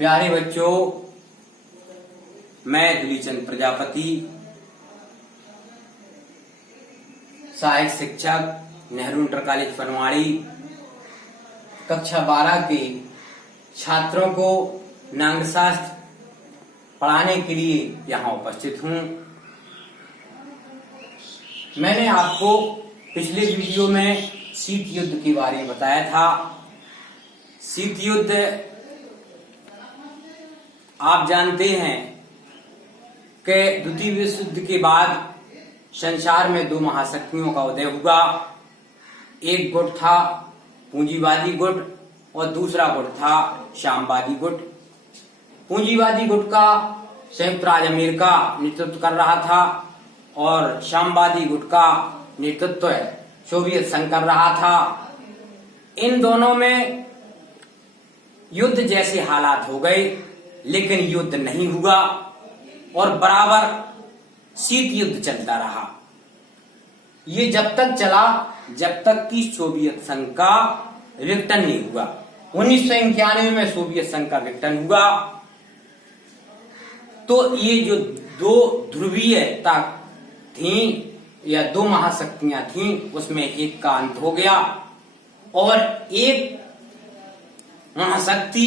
प्यारे बच्चों, मैं दुलीचंद प्रजापति, सहायक शिक्षक, नेहरू इंटर कॉलेज फनवाड़ी, कक्षा 12 के छात्रों को नागशास्त्र पढ़ाने के लिए यहाँ उपस्थित हूँ। मैंने आपको पिछले वीडियो में शीत युद्ध के बारे में बताया था। शीत युद्ध आप जानते हैं कि द्वितीय विश्व युद्ध के बाद संसार में दो महाशक्तियों का उदय हुआ। एक गुट था पूंजीवादी गुट और दूसरा गुट था साम्यवादी गुट। पूंजीवादी गुट का संयुक्त राज्य अमेरिका नेतृत्व कर रहा था और साम्यवादी गुट का नेतृत्व सोवियत संघ कर रहा था। इन दोनों में युद्ध जैसे हालात हो गए, लेकिन युद्ध नहीं हुआ और बराबर शीत युद्ध चलता रहा। ये जब तक चला जब तक कि सोवियत संघ का विघटन नहीं हुआ। 1991 में सोवियत संघ का विघटन हुआ तो ये जो दो ध्रुवीयता थी या दो महाशक्तियां थी, उसमें एक का अंत हो गया और एक महाशक्ति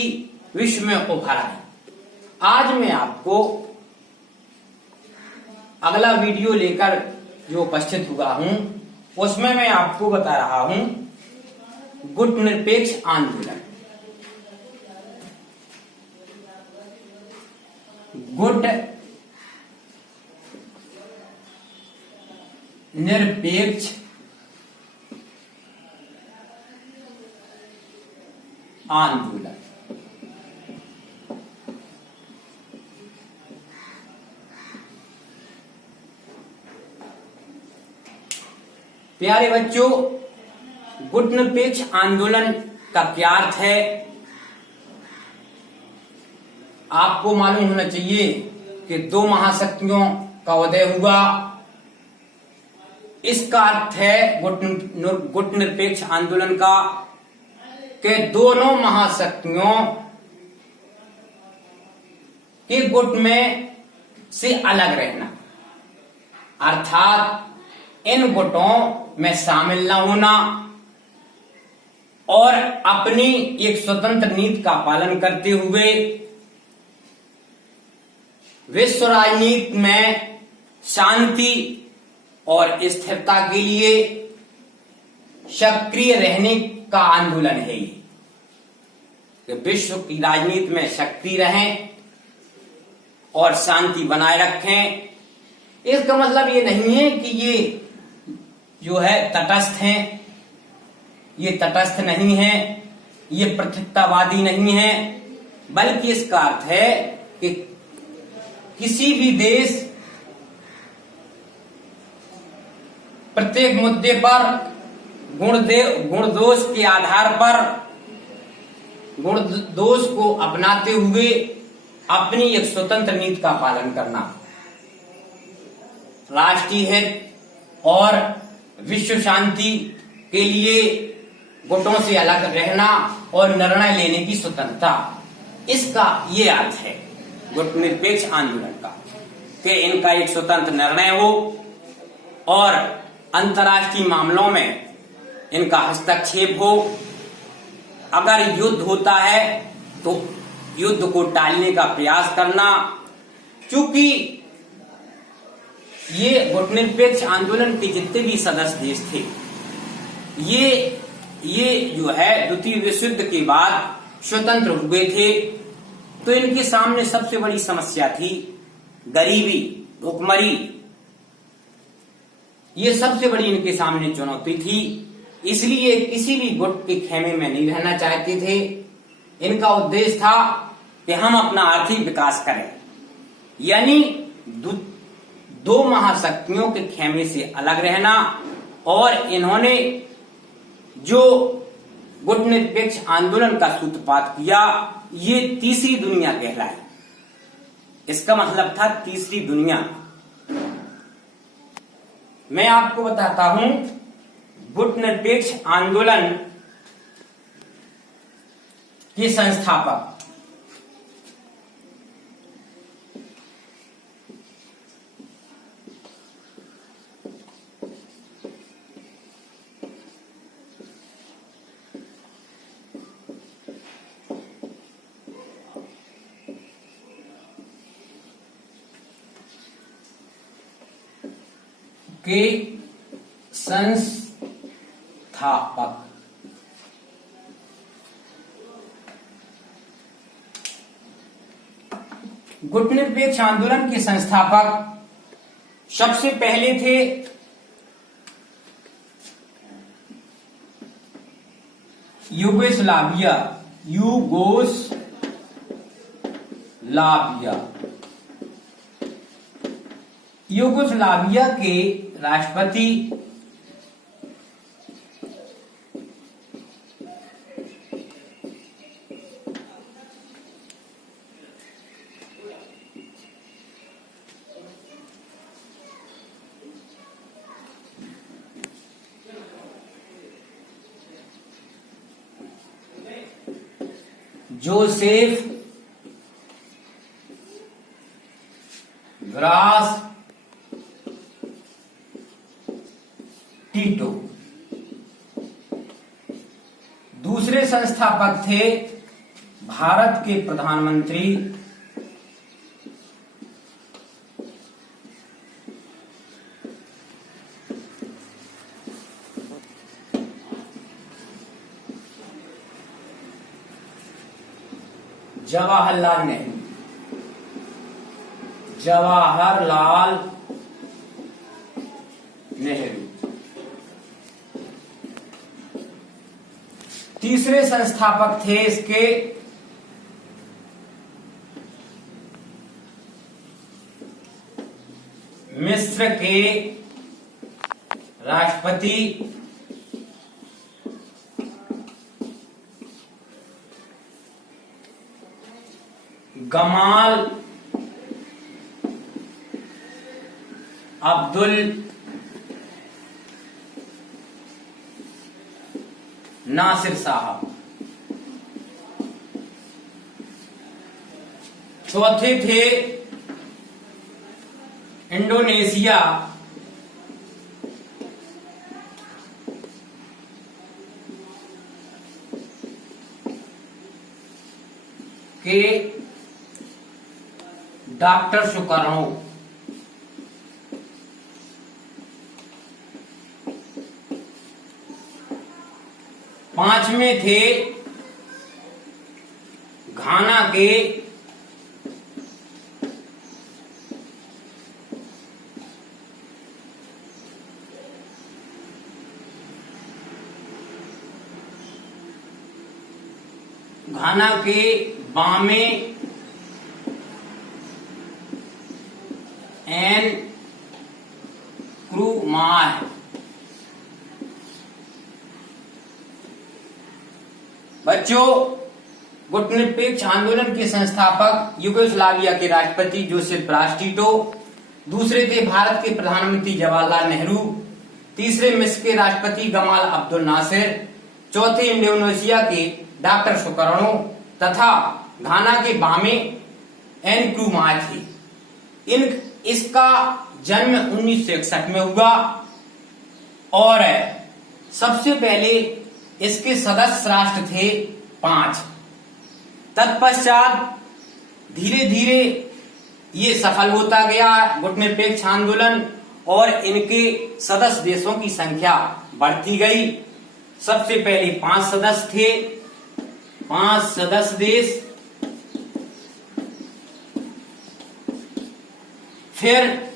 विश्व में उभर आई। आज मैं आपको अगला वीडियो लेकर जो उपस्थित हुआ हूं, उसमें मैं आपको बता रहा हूं गुट निरपेक्ष आंदोलन। गुट निरपेक्ष आंदोलन। प्यारे बच्चों, गुट निरपेक्ष आंदोलन का क्या अर्थ है आपको मालूम होना चाहिए कि दो महाशक्तियों का उदय हुआ। इसका अर्थ है गुट निरपेक्ष आंदोलन का कि दोनों महाशक्तियों के गुट में से अलग रहना, अर्थात इन गुटों में शामिल न होना और अपनी एक स्वतंत्र नीति का पालन करते हुए विश्व राजनीति में शांति और स्थिरता के लिए सक्रिय रहने का आंदोलन है ये, कि विश्व की राजनीति में सक्रिय रहें और शांति बनाए रखें। इसका मतलब ये नहीं है कि ये जो है तटस्थ हैं, ये तटस्थ नहीं है, ये प्रत्यक्षतावादी नहीं है, बल्कि इसका अर्थ है कि किसी भी देश प्रत्येक मुद्दे पर गुण दोष के आधार पर गुण दोष को अपनाते हुए अपनी एक स्वतंत्र नीति का पालन करना, राष्ट्रीय हित और विश्व शांति के लिए गुटों से अलग रहना और निर्णय लेने की स्वतंत्रता, इसका ये अर्थ है गुट निरपेक्ष आंदोलन का, कि इनका एक स्वतंत्र निर्णय हो और अंतर्राष्ट्रीय मामलों में इनका हस्तक्षेप हो। अगर युद्ध होता है तो युद्ध को टालने का प्रयास करना। चूंकि ये गुट निरपेक्ष आंदोलन के जितने भी सदस्य देश थे, ये जो है द्वितीय विश्व युद्ध के बाद स्वतंत्र हुए थे, तो इनके सामने सबसे बड़ी समस्या थी गरीबी, भूखमरी। ये सबसे बड़ी इनके सामने चुनौती थी। इसलिए किसी भी गुट के खेमे में नहीं रहना चाहते थे। इनका उद्देश्य था कि हम अपना आर्थिक विकास करें, यानी दो महाशक्तियों के खेमे से अलग रहना। और इन्होंने जो गुट निरपेक्ष आंदोलन का सूत्रपात किया, ये तीसरी दुनिया कहलाई। इसका मतलब था तीसरी दुनिया। मैं आपको बताता हूं गुट निरपेक्ष आंदोलन के संस्थापक के संस्थापक। गुटनिरपेक्ष आंदोलन के संस्थापक सबसे पहले थे यूगोस्लाविया यूगोस्लाविया के राष्ट्रपति जोसेफ ब्रास टीटो। दूसरे संस्थापक थे भारत के प्रधानमंत्री जवाहरलाल नेहरू। तीसरे संस्थापक थे इसके मिस्र के राष्ट्रपति गमाल अब्दुल नासिर साहब। चौथे थे इंडोनेशिया के डॉक्टर सुकर्णो। पांचवें थे घाना के बामे एन क्रूमाह। बच्चों, गुटनिरपेक्ष आंदोलन के संस्थापक यूगोस्लाविया के राष्ट्रपति जोसेफ ब्रास टीटो, दूसरे थे भारत के प्रधानमंत्री जवाहरलाल नेहरू, तीसरे मिस्र के राष्ट्रपति गमाल अब्दुल नासिर, चौथे इंडोनेशिया के डॉक्टर सुकर्णो तथा घाना के बामे एन क्रूमाह थे। इसका जन्म 1961 में हुआ और सबसे पहले इसके सदस्य राष्ट्र थे 5। तत्पश्चात धीरे धीरे ये सफल होता गया गुटनिरपेक्ष आंदोलन और इनके सदस्य देशों की संख्या बढ़ती गई। सबसे पहले 5 सदस्य थे, 5 सदस्य देश, फिर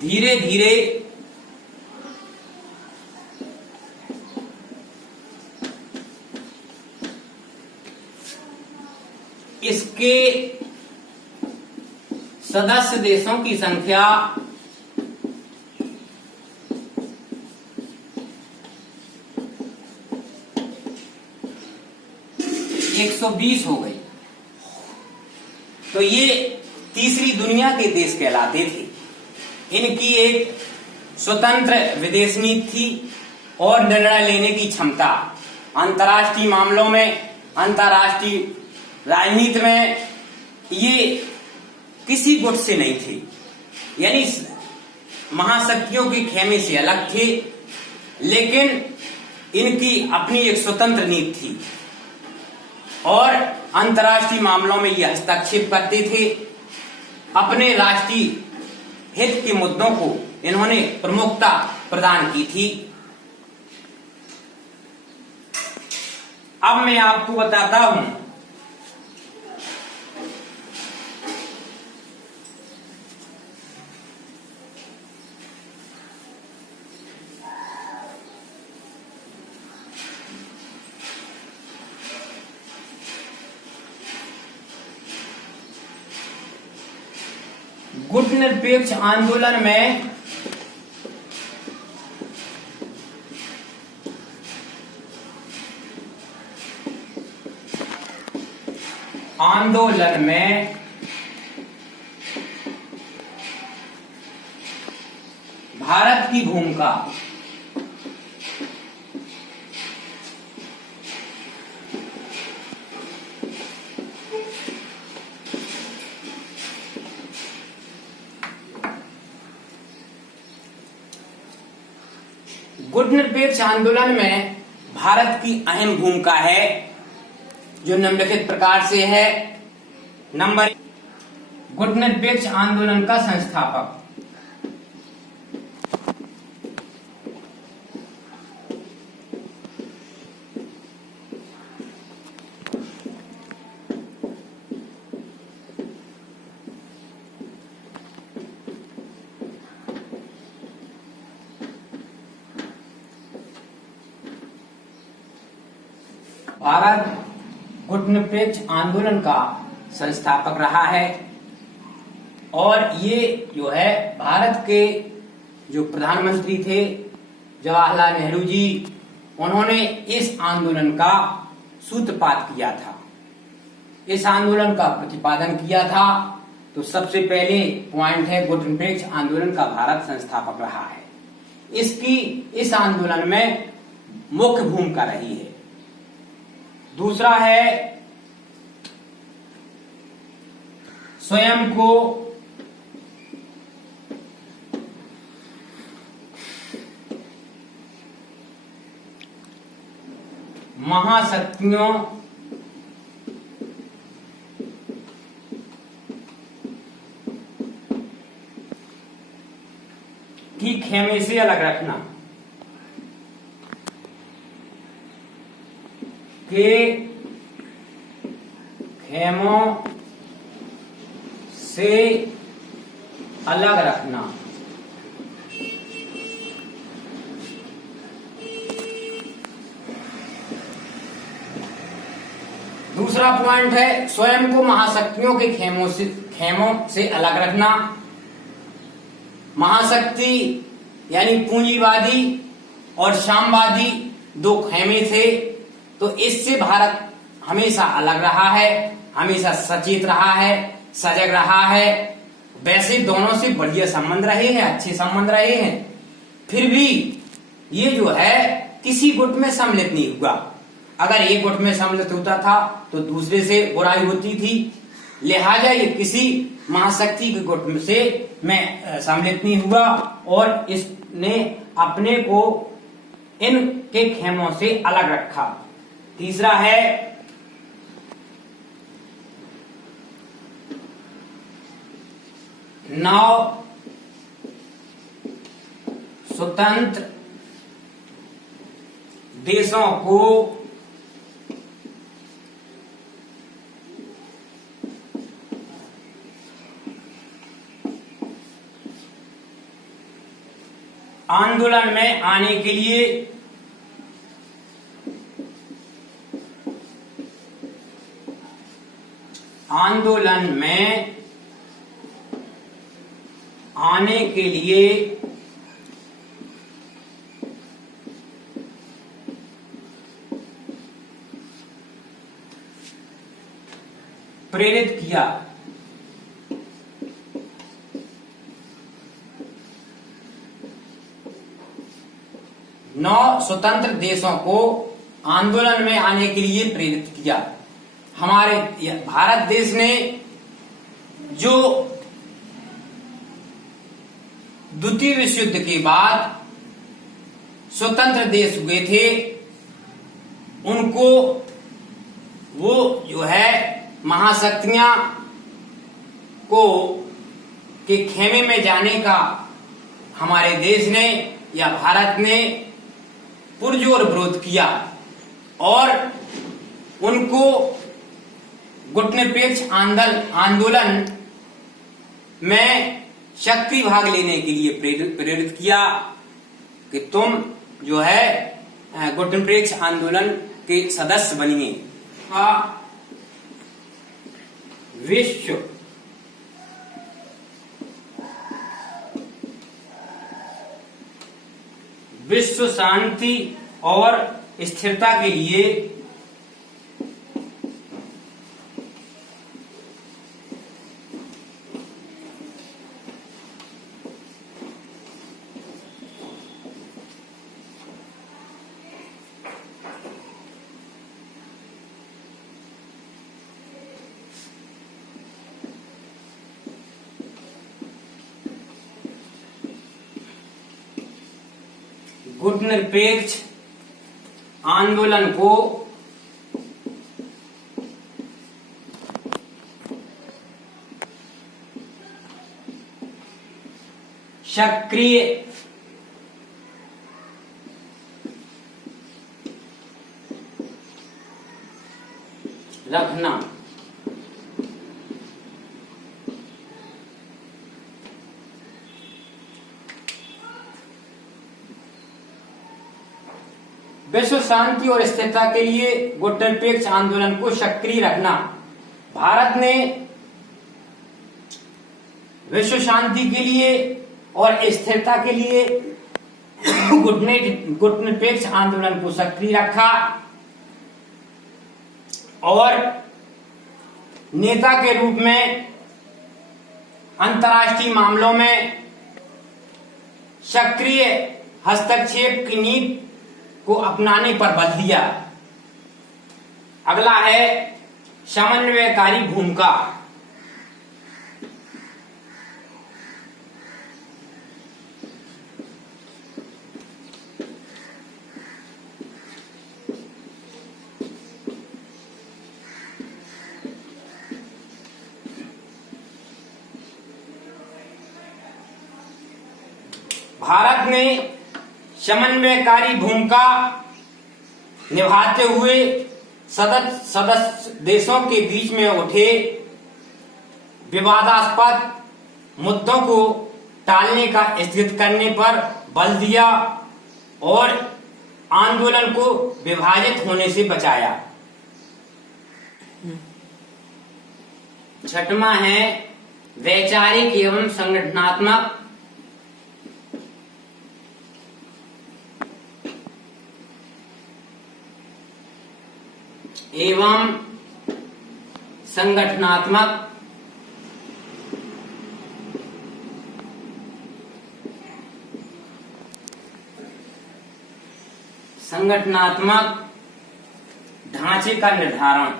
धीरे धीरे इसके सदस्य देशों की संख्या 120 हो गई। तो ये तीसरी दुनिया के देश कहलाते थे। इनकी एक स्वतंत्र विदेश नीति थी और निर्णय लेने की क्षमता अंतर्राष्ट्रीय मामलों में, अंतर्राष्ट्रीय राजनीति में ये किसी गुट से नहीं थे, यानी महाशक्तियों के खेमे से अलग थे, लेकिन इनकी अपनी एक स्वतंत्र नीति थी और अंतर्राष्ट्रीय मामलों में ये हस्तक्षेप करते थे। अपने राष्ट्रीय हित के मुद्दों को इन्होंने प्रमुखता प्रदान की थी। अब मैं आपको बताता हूं गुट निरपेक्ष आंदोलन में भारत की भूमिका। गुट निरपेक्ष आंदोलन में भारत की अहम भूमिका है, जो निम्नलिखित प्रकार से है। नंबर 1, गुट निरपेक्ष आंदोलन का संस्थापक। भारत गुट निरपेक्ष आंदोलन का संस्थापक रहा है और ये जो है भारत के जो प्रधानमंत्री थे जवाहरलाल नेहरू जी, उन्होंने इस आंदोलन का सूत्रपात किया था, इस आंदोलन का प्रतिपादन किया था। तो सबसे पहले पॉइंट है गुट निरपेक्ष आंदोलन का भारत संस्थापक रहा है। इस आंदोलन में मुख्य भूमिका रही है। दूसरा है स्वयं को महाशक्तियों की खेमे से अलग रखना, के खेमों से अलग रखना। दूसरा पॉइंट है स्वयं को महाशक्तियों के खेमों से अलग रखना। महाशक्ति यानी पूंजीवादी और साम्यवादी दो खेमे थे, तो इससे भारत हमेशा अलग रहा है, हमेशा सचेत रहा है, सजग रहा है। वैसे दोनों से बढ़िया संबंध रहे हैं, अच्छे संबंध रहे हैं, फिर भी ये जो है किसी गुट में सम्मिलित नहीं हुआ। अगर एक गुट में सम्मिलित होता था तो दूसरे से बुराई होती थी, लिहाजा ये किसी महाशक्ति के गुट से में सम्मिलित नहीं हुआ और इसने अपने को इनके खेमों से अलग रखा। तीसरा है नौ स्वतंत्र देशों को आंदोलन में आने के लिए प्रेरित किया। नौ स्वतंत्र देशों को आंदोलन में आने के लिए प्रेरित किया। हमारे भारत देश ने जो द्वितीय विश्व युद्ध के बाद स्वतंत्र देश हुए थे, उनको वो जो है महाशक्तियां को के खेमे में जाने का हमारे देश ने या भारत ने पुरजोर विरोध किया और उनको गुटनिरपेक्ष आंदोलन में सक्रिय भाग लेने के लिए प्रेरित किया कि तुम जो है गुटनिरपेक्ष आंदोलन के सदस्य बनिए। विश्व शांति और स्थिरता के लिए गुटनिरपेक्ष आंदोलन को सक्रिय रखना। विश्व शांति और स्थिरता के लिए गुटनिरपेक्ष आंदोलन को सक्रिय रखना। भारत ने विश्व शांति के लिए और स्थिरता के लिए गुटनिरपेक्ष आंदोलन को सक्रिय रखा और नेता के रूप में अंतर्राष्ट्रीय मामलों में सक्रिय हस्तक्षेप की नीति को अपनाने पर बल दिया। अगला है समन्वयकारी भूमिका। भारत ने समन्वयकारी भूमिका निभाते हुए सदस्य देशों के बीच में उठे विवादास्पद मुद्दों को टालने का स्थगित करने पर बल दिया और आंदोलन को विभाजित होने से बचाया। छठवां है वैचारिक एवं संगठनात्मक एवं संगठनात्मक ढांचे का निर्धारण।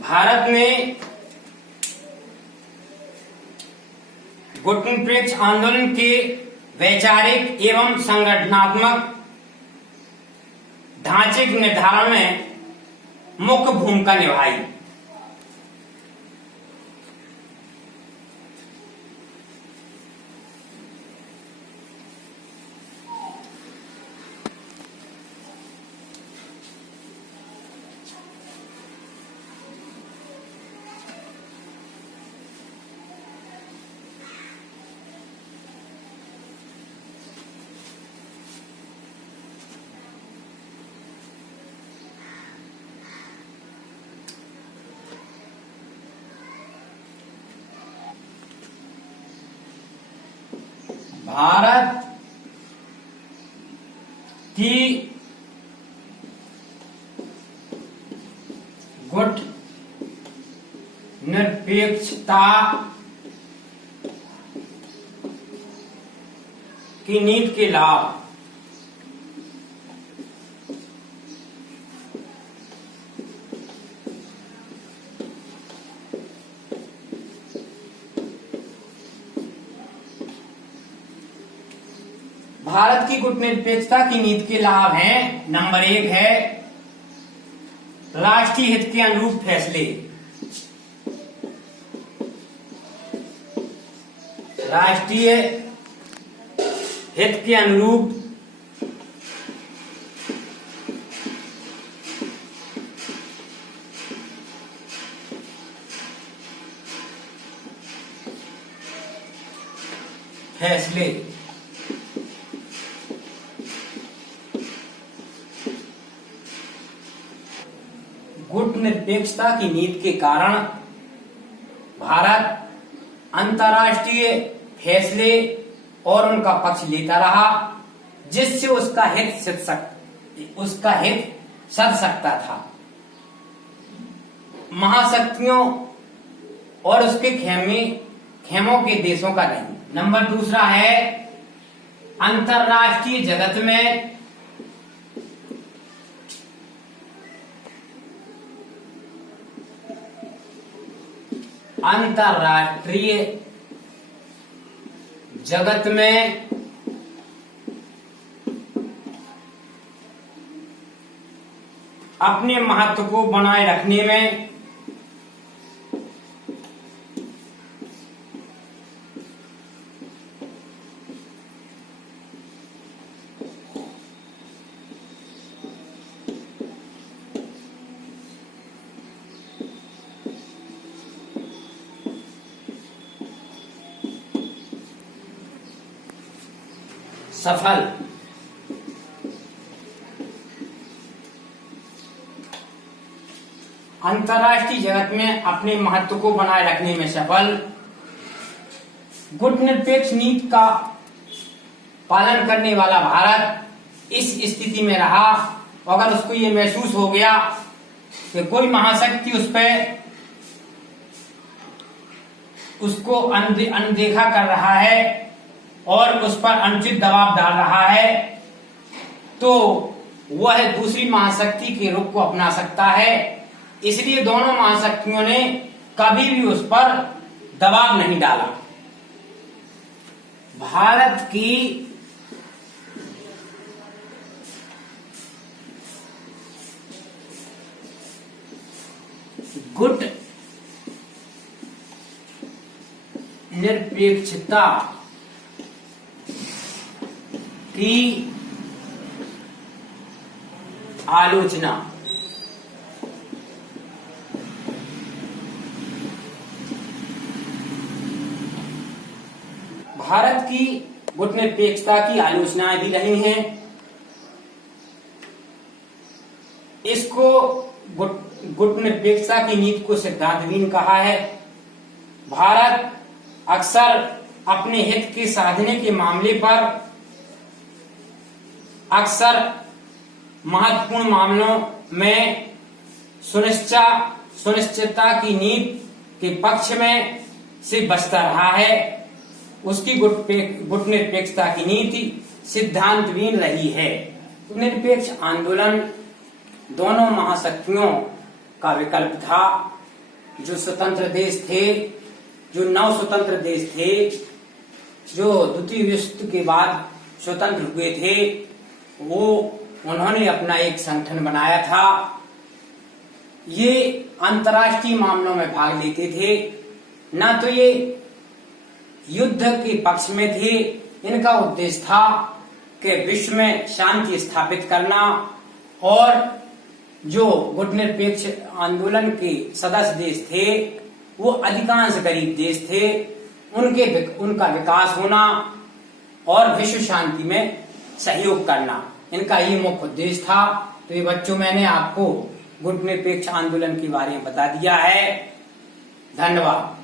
भारत ने गुटनिरपेक्ष आंदोलन के वैचारिक एवं संगठनात्मक ढांचे के निर्धारण में मुख्य भूमिका निभाई। भारत की गुट निरपेक्षता की नीति के लाभ। भारत की गुटनिरपेक्षता की नीति के लाभ हैं। नंबर 1 है राष्ट्रीय हित के अनुरूप फैसले। राष्ट्रीय हित के अनुरूप फैसले। गुटनिरपेक्षता की नीति के कारण भारत अंतर्राष्ट्रीय फैसले और उनका पक्ष लेता रहा, जिससे उसका हित सध सकता था। महाशक्तियों और उसके खेमों के देशों का नहीं। नंबर 2 है अंतर्राष्ट्रीय जगत में अपने महत्व को बनाए रखने में सफल। अंतर्राष्ट्रीय जगत में अपने महत्व को बनाए रखने में सफल। गुटनिरपेक्ष नीति का पालन करने वाला भारत इस स्थिति में रहा, अगर उसको ये महसूस हो गया कि कोई महाशक्ति उसको अनदेखा कर रहा है और उस पर अनुचित दबाव डाल रहा है, तो वह दूसरी महाशक्ति के रुख को अपना सकता है। इसलिए दोनों महाशक्तियों ने कभी भी उस पर दबाव नहीं डाला। भारत की गुट निरपेक्षता की आलोचना भारत की गुटनिरपेक्षता की आलोचनाएं भी रही हैं। इसको गुटनिरपेक्षता की नीति को सिद्धांतहीन कहा है। भारत अक्सर अपने हित के साधने के मामले पर अक्सर महत्वपूर्ण मामलों में सुनिश्चितता की नीति के पक्ष में से बचता रहा है। उसकी गुटनिरपेक्षता की नीति सिद्धांतहीन रही है। गुटनिरपेक्ष आंदोलन दोनों महाशक्तियों का विकल्प था। जो स्वतंत्र देश थे, जो नव स्वतंत्र देश थे, जो द्वितीय विश्व युद्ध के बाद स्वतंत्र हुए थे, उन्होंने अपना एक संगठन बनाया था। ये अंतर्राष्ट्रीय मामलों में भाग लेते थे, ना तो ये युद्ध के पक्ष में थे। इनका उद्देश्य था कि विश्व में शांति स्थापित करना, और जो गुटनिरपेक्ष आंदोलन के सदस्य देश थे वो अधिकांश गरीब देश थे, उनका विकास होना और विश्व शांति में सहयोग करना, इनका ये मुख्य उद्देश्य था। तो ये बच्चों, मैंने आपको गुटनिरपेक्ष आंदोलन के बारे में बता दिया है। धन्यवाद।